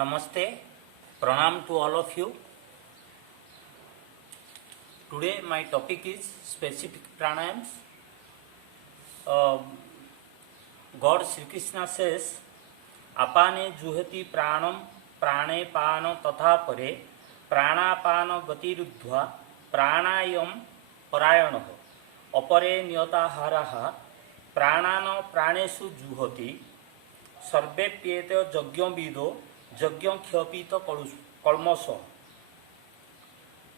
Namaste, pranam to all of you. Today my topic is specific pranayams. God Sri Krishna says, "Apane juhati pranam prane pana tatha pare pranapana gatiruddhva pranayam parayanaha apare niyataharaha pranana praneshu juhati sarvepyete yajna vido yajna khyapita kalmasa."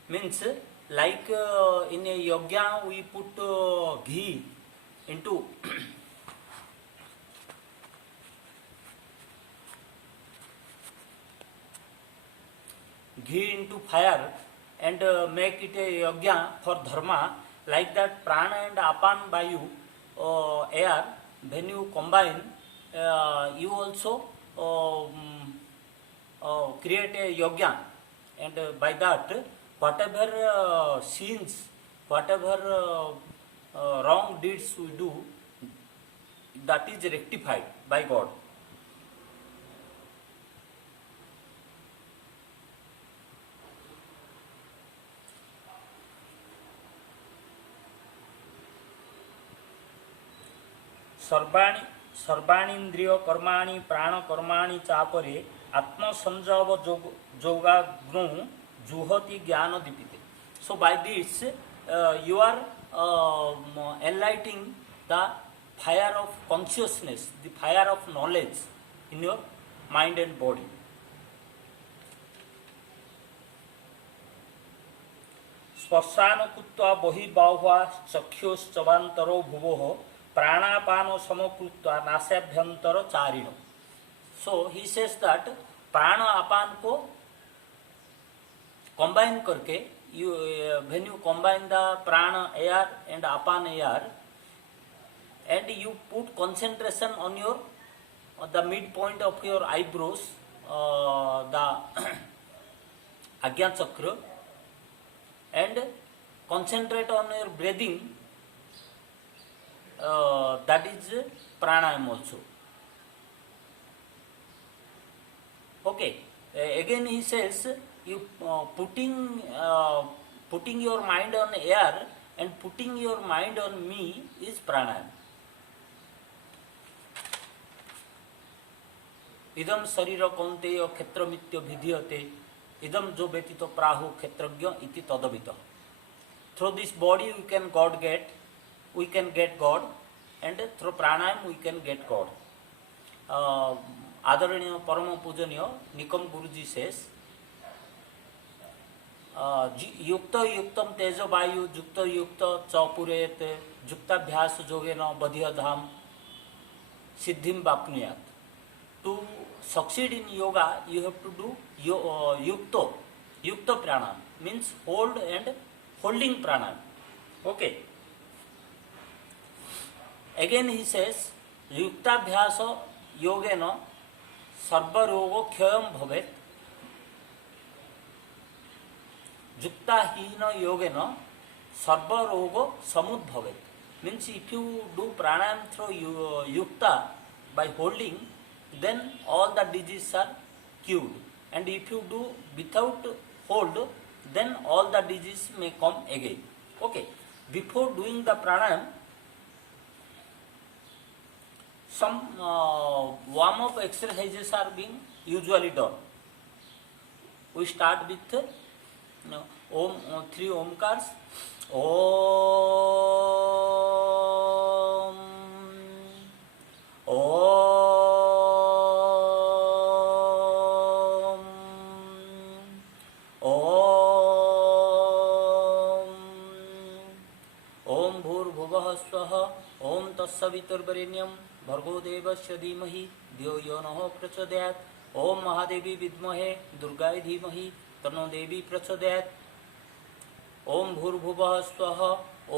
Means like in a yajna we put ghee into fire and make it a yajna for dharma. Like that, prana and apan vayu air, when you combine, you also create a yajna, and by that whatever sins, whatever wrong deeds we do, that is rectified by God. सर्वाणीन्द्रिय कर्माणि प्राण कर्माणि चापरे आत्मसंजव जोगाग्नु जुहति ज्ञान दीपिते. So by this you are enlightening the fire of consciousness, the fire of knowledge in your mind and body. स्पर्शानुकृत्वा बहिर्बाह्वा चक्षुश्चवान्तरो भुवोः प्राणापानो समकृत्वा नासाभ्यंतर चारिणो. So he says that प्राण अपान को combine करके, when you combine the prana air and apan air, and you put concentration on the midpoint of your eyebrows, the Ajna Chakra, and concentrate on your breathing, that is pranayam also. Okay, again he says, you putting your mind on air and putting your mind on me is pranayam. idam sharira kaunteya kshetramitya vidhyate idam jo betito prahu kshetrajna iti tadavita. Through this body we can get God, and through pranayam we can get God. आदरणीय परम पूजनीय निकम गुरुजी says, युक्त युक्तम तेज वायु युक्त युक्त चपुरेत युक्ताभ्यास जोगेन बधिय धाम सिद्धिम वाप्नुयात. To succeed in yoga, you have to do yukta pranayam, means hold and holding pranayam. Okay. Again he says, युक्ताभ्यास Yogen सर्वरोग क्षयम भवेत युक्ताहीन Yogen सर्वरोग समुद्भवेत. Means if you do pranayam through yukta by holding, then all the diseases are cured, and if you do without hold, then all the diseases may come again. Okay, before doing the pranayam, some warm-up exercises are being usually done. We start with three omkars. Om, Om, Om, Om Bhurbhuvah Swaha, Om Tassaviturbharenyam भर्गो देवस्य धीमहि धियो यो नः प्रचोदयात्. ओम महादेवी विद्महे दुर्गाय धीमहि तन्नो देवी प्रचोदयात्. ओम भूर्भुवः स्वः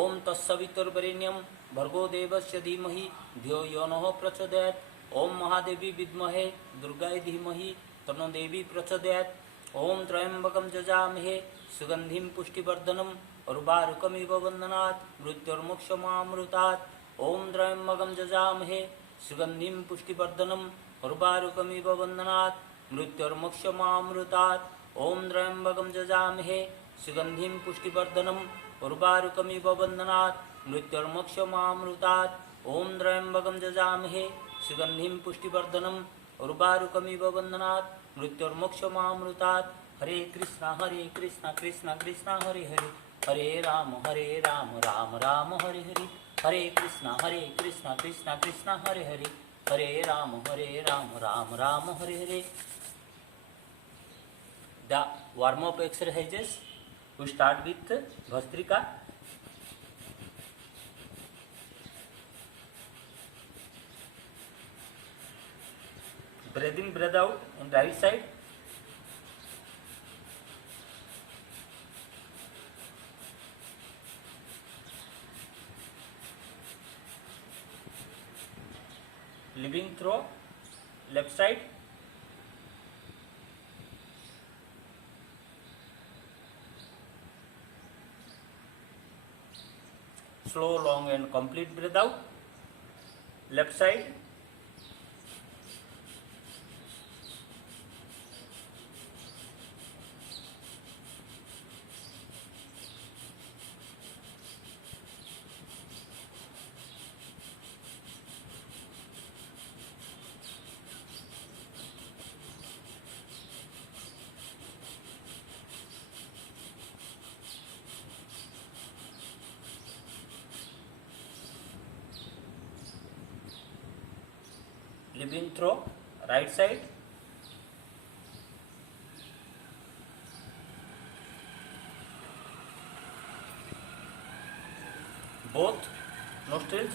ओम तत्सवितुर्वरेण्यं भर्गो देवस्य धीमहि धियो यो नः प्रचोदयात्. ओम महादेवी विद्महे दुर्गाय धीमहि तन्नो देवी प्रचोदयात्. ओम त्र्यंबकं जजामहे सुगंधिं पुष्टिवर्धनम् उर्वारुकमिव वन्दनात् मृत्युर्मोक्षमामृतात्. ओम त्र्यंबकं जजामहे सुगंधिं पुष्टिवर्धनम् उर्वारुकमिव वन्दनात् मृत्युर्मुक्षमामृतात् ॐ त्र्यम्बकं जजामहे सुगन्धिं पुष्टिवर्धनम् उर्वारुकमिव बन्धनात् मृत्युर्मुक्षमामृतात् ॐ त्र्यम्बकं जजामहे सुगन्धिं पुष्टिवर्धनम् उर्वारुकमिव बन्धनात् मृत्युर्मुक्षमामृतात्। हरे कृष्णा कृष्णा कृष्णा हरे हरे, हरे राम राम राम हरे हरे, हरे कृष्णा कृष्णा कृष्णा हरे हरे, हरे Ram Ram Ram Hare Hare. The warm-up exercises. We start with Bhastrika. Breathe in, breathe out in right side. Living through left side. Slow, long and complete breath out. Left side. Living through right side. Both nostrils.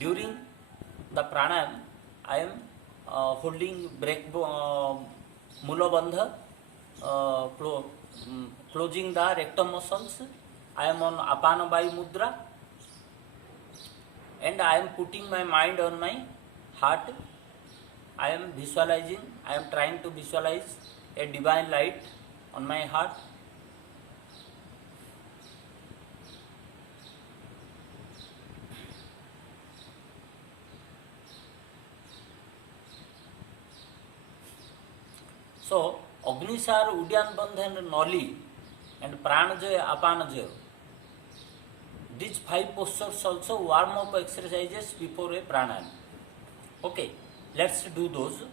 During the pranayam, I am holding break Mulabandha, closing the rectum muscles. I am on Apana Vayu Mudra, and I am putting my mind on my heart. I am visualizing, I am trying to visualize a divine light on my heart. So, Agnisar, Udyan Bandh and Noli and Pranajaya, Apanajaya. These 5 postures also warm up exercises before a pranayam. Okay, let's do those.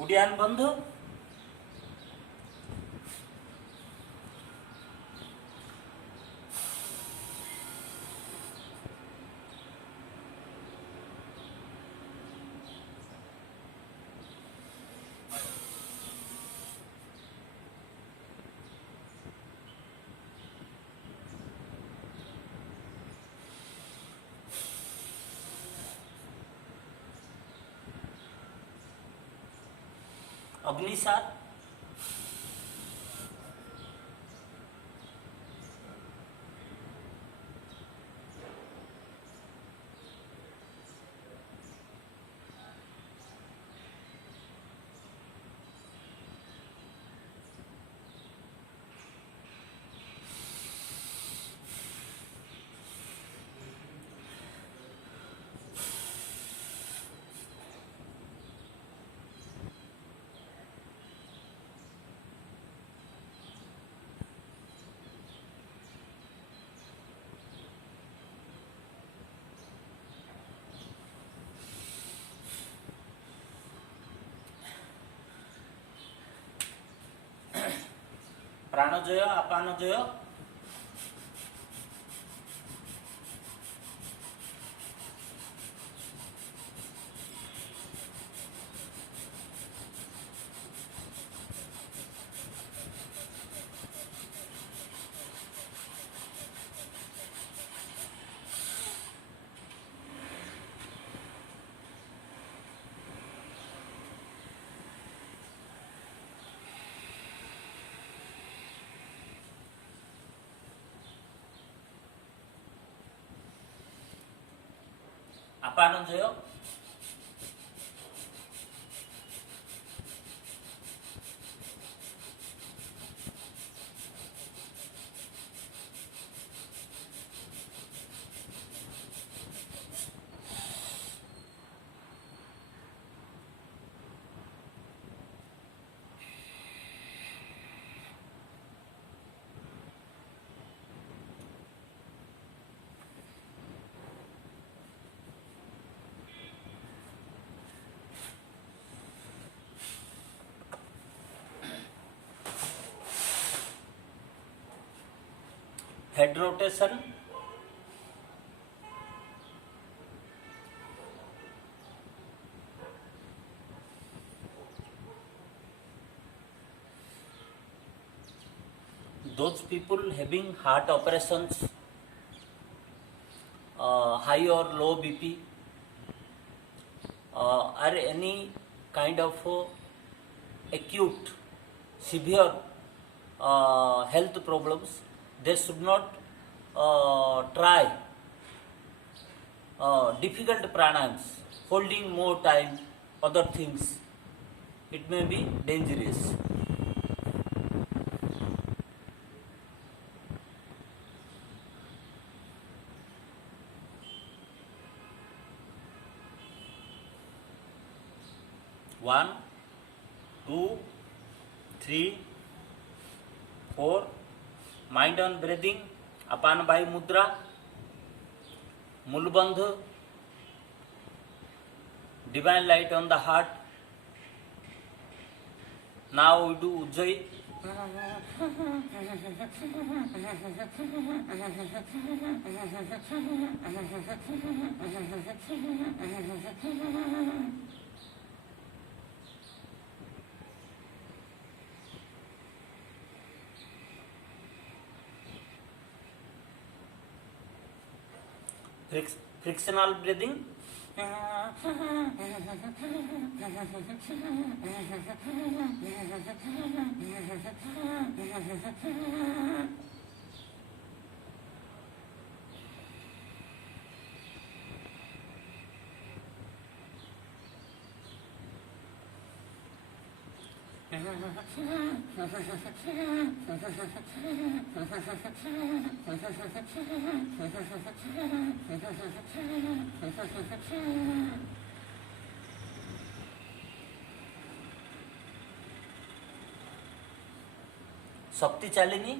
उड्यान बंध, Agnisar, ପ୍ରାଣଜୟ ଆପାନଜୟ ଆପାନଜୟ head rotation, those people having heart operations, high or low BP, or any kind of acute, severe health problems, they should not try difficult pranayams, holding more time, other things. It may be dangerous. One, two, three, four. Mind on breathing. Apan Vayu Mudra. Mulbandh. Divine light on the heart. Now we do Ujjayi. Frictional breathing. शक्ति चालिनी.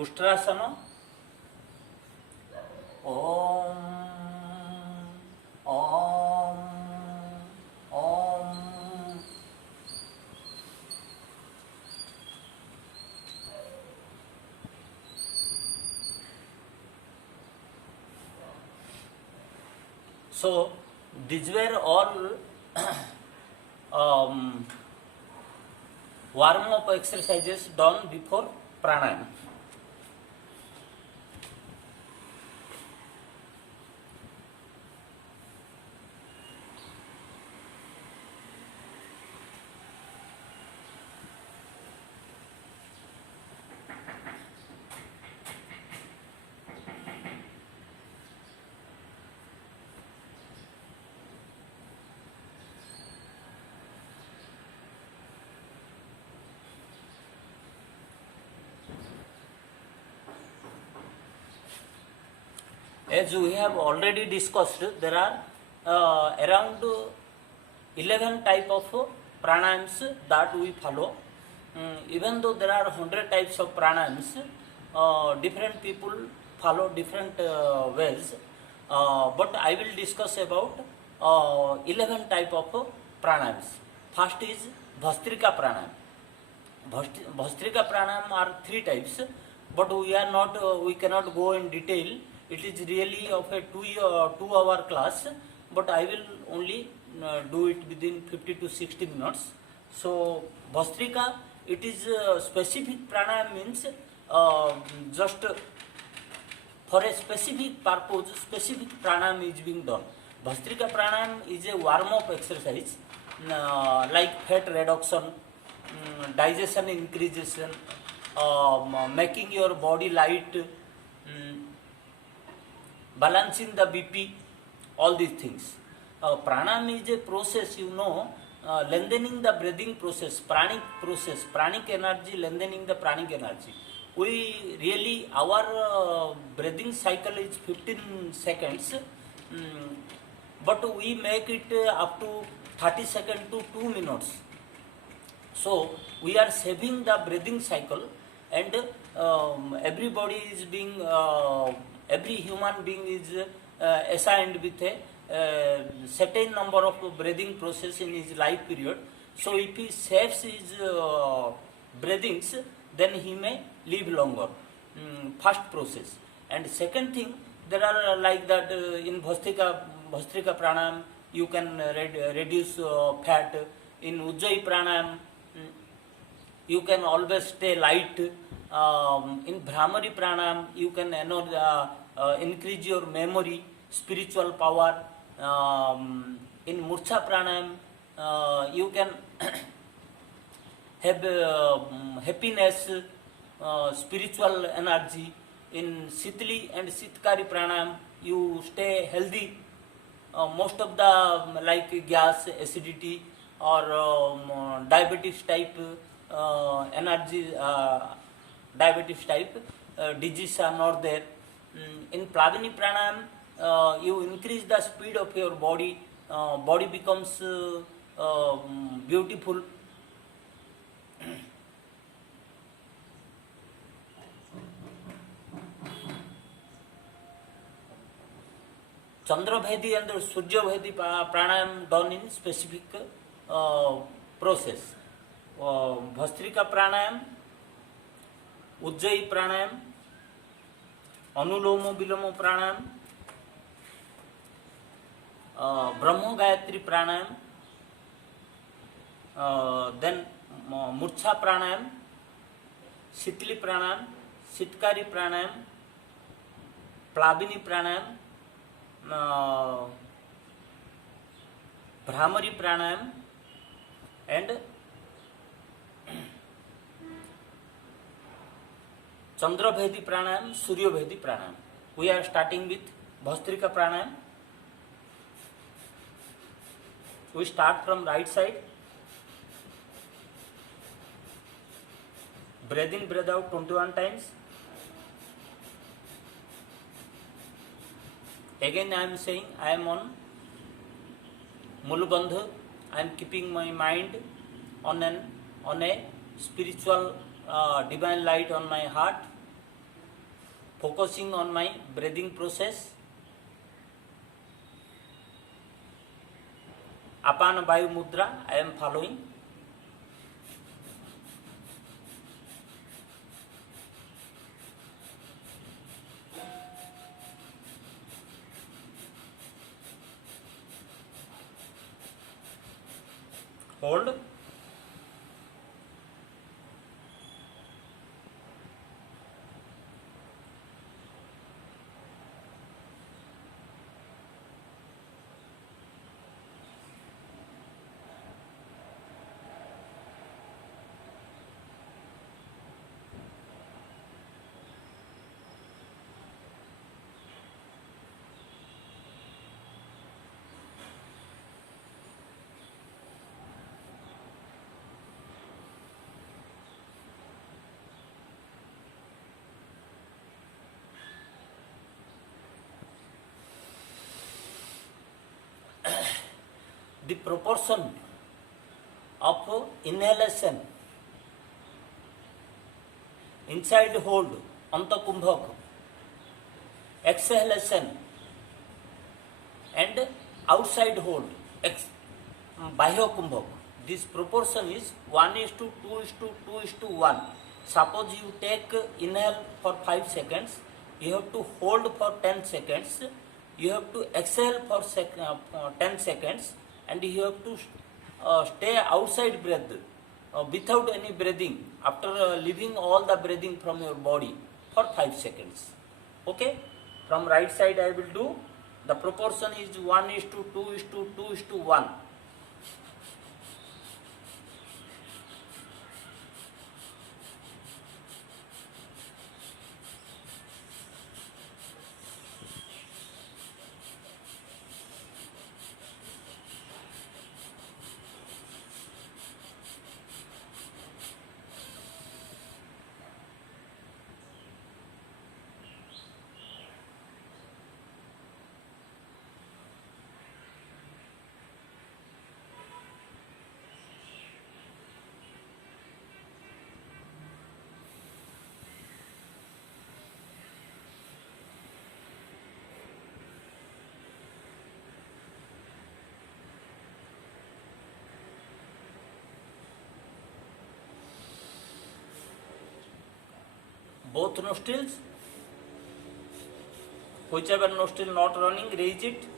Ushtrasana Om Om Om so these were all warm up exercises done before pranayama. As we have already discussed, there are around 11 type of pranayams that we follow. Even though there are 100 types of pranayams, different people follow different ways. But I will discuss about 11 type of pranayams. First is Bhastrika pranayam. Bhastrika pranayam are 3 types, but we cannot go in detail. It is really of a 2-hour class, but I will only do it within 50 to 60 minutes. So Bhastrika, it is specific pranayam, means just for a specific purpose, specific pranayam is being done. Bhastrika pranayam is a warm-up exercise, like fat reduction, digestion increase, making your body light, balancing the BP, all these things. Pranayam is a process, lengthening the breathing process, pranic energy, lengthening the pranic energy. Our breathing cycle is 15 seconds, but we make it up to 30 seconds to 2 minutes. So we are saving the breathing cycle, and every human being is assigned with a certain number of breathing process in his life period. So if he saves his breathings, then he may live longer. First process. And second thing, there are like that in Bhastrika pranayam, you can reduce fat. In Ujjayi pranayam, you can always stay light. In Bhramari pranayam, you can increase your memory, spiritual power. In Murcha pranayam, you can have happiness, spiritual energy. In Sitli and Sitkari pranayam, you stay healthy. Most of the like gas, acidity, or diabetes type diabetes type diseases are not there. In Plavini pranayam, you increase the speed of your body. Body becomes beautiful. Chandravedi and Suryavedi pranayam done in specific process. Bhastrika pranayam, Ujjayi pranayam, Anulomo Vilomo pranayam, Brahma Gayatri pranayam, then Murcha pranayam, Sitli pranayam, Sitkari pranayam, Plavini pranayam, Bhramari pranayam, and Chandravedi pranayam, Suryavedi pranayam. We are starting with Bhastrika pranayam. We start from right side. Breathe in, breathe out 21 times. Again I am saying, I am on Mulubandha. I am keeping my mind on a spiritual divine light on my heart. focusing on my breathing process. Apana Vayu Mudra, I am following. Hold. The proportion of inhalation, inside hold, Antakumbhak, exhalation and outside hold, Bahyakumbhak. This proportion is 1:2:2:1. Suppose you take inhale for 5 seconds, you have to hold for 10 seconds, you have to exhale for 10 seconds, and you have to stay outside breath without any breathing after leaving all the breathing from your body for 5 seconds. Okay? From right side I will do. The proportion is 1:2:2:1. Both nostrils, whichever nostril not running, raise it.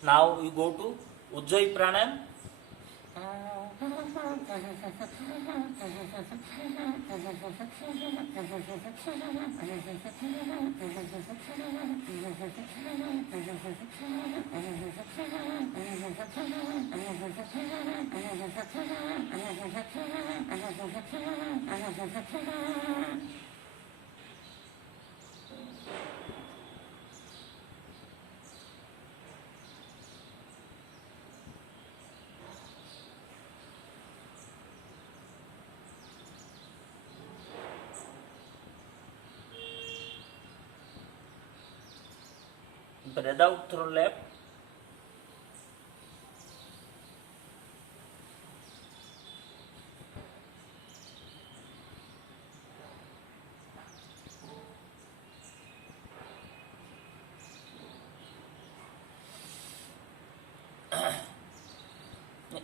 Now we go to Ujjayi Pranayam. Breathe out through left.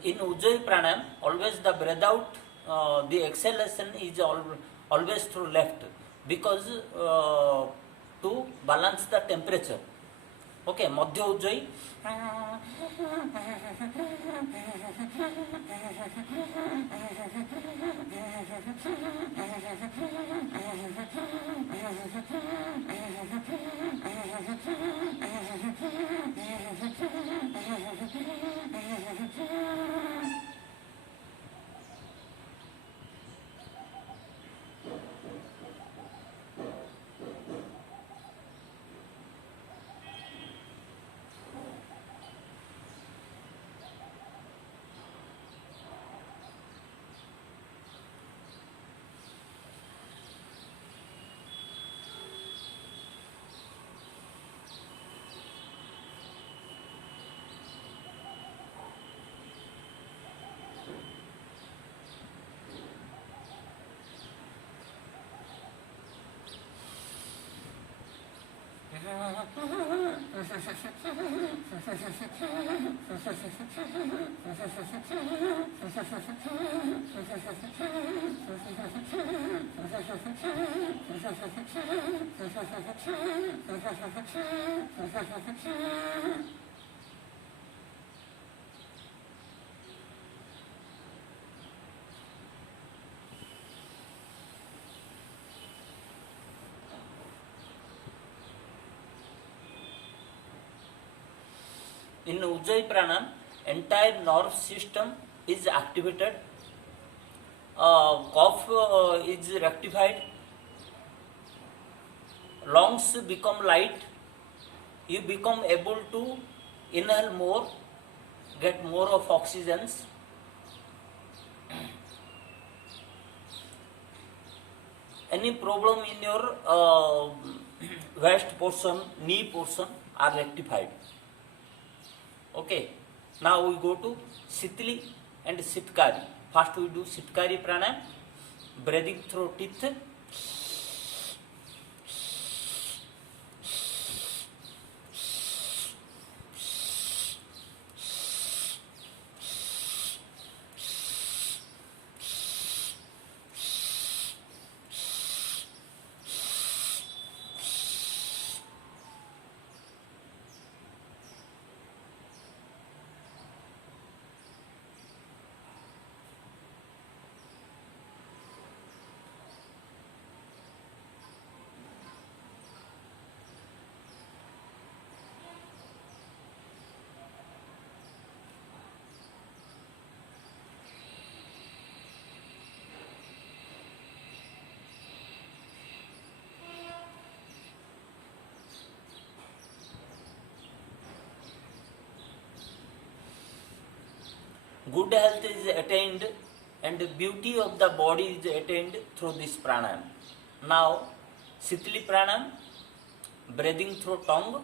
in Ujjayi pranayam, always the breath out, the exhalation is always through left, because to balance the temperature. Okay, Madhya Ujjayi. In Ujjayi pranayam, entire nerve system is activated, cough is rectified, lungs become light, you become able to inhale more, get more of oxygens. Any problem in your waist portion, knee portion are rectified. Okay, now we go to Sitli and Sitkari. First we do Sitkari pranayam, breathing through teeth. Good health is attained and the beauty of the body is attained through this pranayam. Now, Sitli pranayam, breathing through tongue.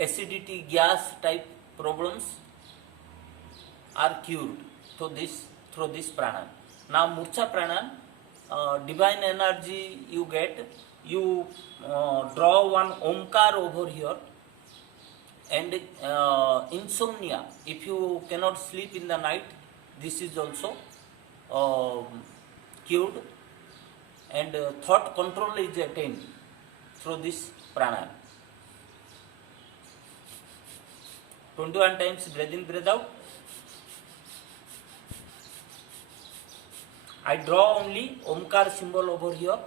Acidity, gas type problems are cured through this pranayam. Now Murcha pranayam, divine energy you get. You draw one omkar over here, and insomnia. If you cannot sleep in the night, this is also cured, and thought control is attained through this pranayam. 21 times breathe in, breathe out. I draw only Omkar symbol over here.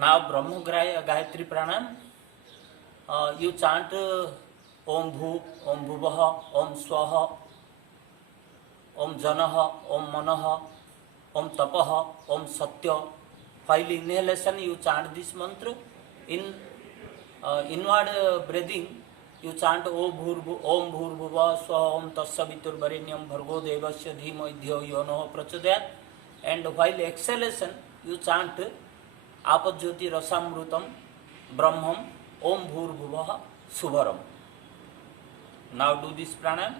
Now Brahma Gayatri Pranam, you chant Om Bhu, Om Bhuvah, Om Swaha, Om Janaha, Om Manaha, Om Tapaha, Om Satya. While inhalation you chant this mantra. In inward breathing you chant Om Bhurbhuva Swaha Om Tatsaviturvarenyam Bhargo Devasya Dhimai Dhyo Yo Nः Prachodayat. And while exhalation you chant Apajyoti Rasamrutam Brahmam Om Bhurbhuva Subharam. Now do this pranayam.